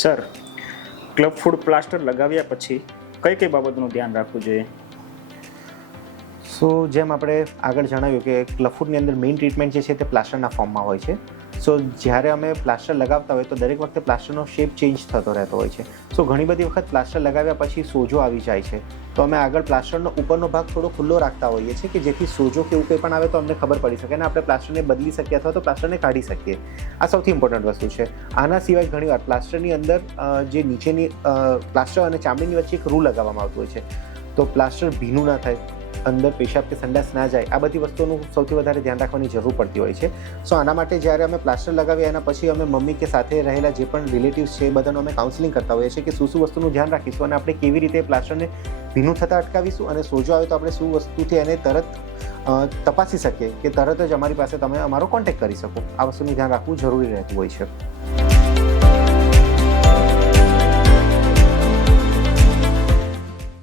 Sir, club food plaster લગાવ્યા પછી કઈ કઈ બાબતનું ધ્યાન રાખવું જોઈએ? સો જેમ આપણે આગળ જણાવ્યું કે ક્લબફૂડની અંદર મેઇન ટ્રીટમેન્ટ જે છે તે પ્લાસ્ટરના ફોર્મમાં હોય છે. સો જ્યારે અમે પ્લાસ્ટર લગાવતા હોય તો દરેક વખતે પ્લાસ્ટરનો શેપ ચેન્જ થતો રહેતો હોય છે. સો ઘણી બધી વખત પ્લાસ્ટર લગાવ્યા પછી સોજો આવી જાય છે, તો અમે આગળ પ્લાસ્ટરનો ઉપરનો ભાગ થોડો ખુલ્લો રાખતા હોઈએ છીએ કે જેથી સોજો કે એવું કંઈ પણ આવે તો અમને ખબર પડી શકે અને આપણે પ્લાસ્ટરને બદલી શકીએ અથવા તો પ્લાસ્ટરને કાઢી શકીએ. આ સૌથી ઇમ્પોર્ટન્ટ વસ્તુ છે. આના સિવાય ઘણીવાર પ્લાસ્ટરની અંદર જે નીચેની પ્લાસ્ટર અને ચામડીની વચ્ચે એક રૂ લગાવવામાં આવતું હોય છે, તો પ્લાસ્ટર ભીનું ના થાય, અંદર પેશાબ કે સંડાસ ના જાય, આ બધી વસ્તુઓનું સૌથી વધારે ધ્યાન રાખવાની જરૂર પડતી હોય છે. સો આના માટે જ્યારે અમે પ્લાસ્ટર લગાવીએ એના પછી અમે મમ્મી કે સાથે રહેલા જે પણ રિલેટિવ્સ છે એ બધાનું અમે કાઉન્સેલિંગ કરતા હોઈએ છીએ કે શું શું વસ્તુનું ધ્યાન રાખીશું અને આપણે કેવી રીતે પ્લાસ્ટરને ભીનું થતાં અટકાવીશું અને સોજો આવે તો આપણે શું વસ્તુથી એને તરત તપાસી શકીએ કે તરત જ અમારી પાસે તમે અમારો કોન્ટેક્ટ કરી શકો. આ વસ્તુનું ધ્યાન રાખવું જરૂરી રહેતું હોય છે.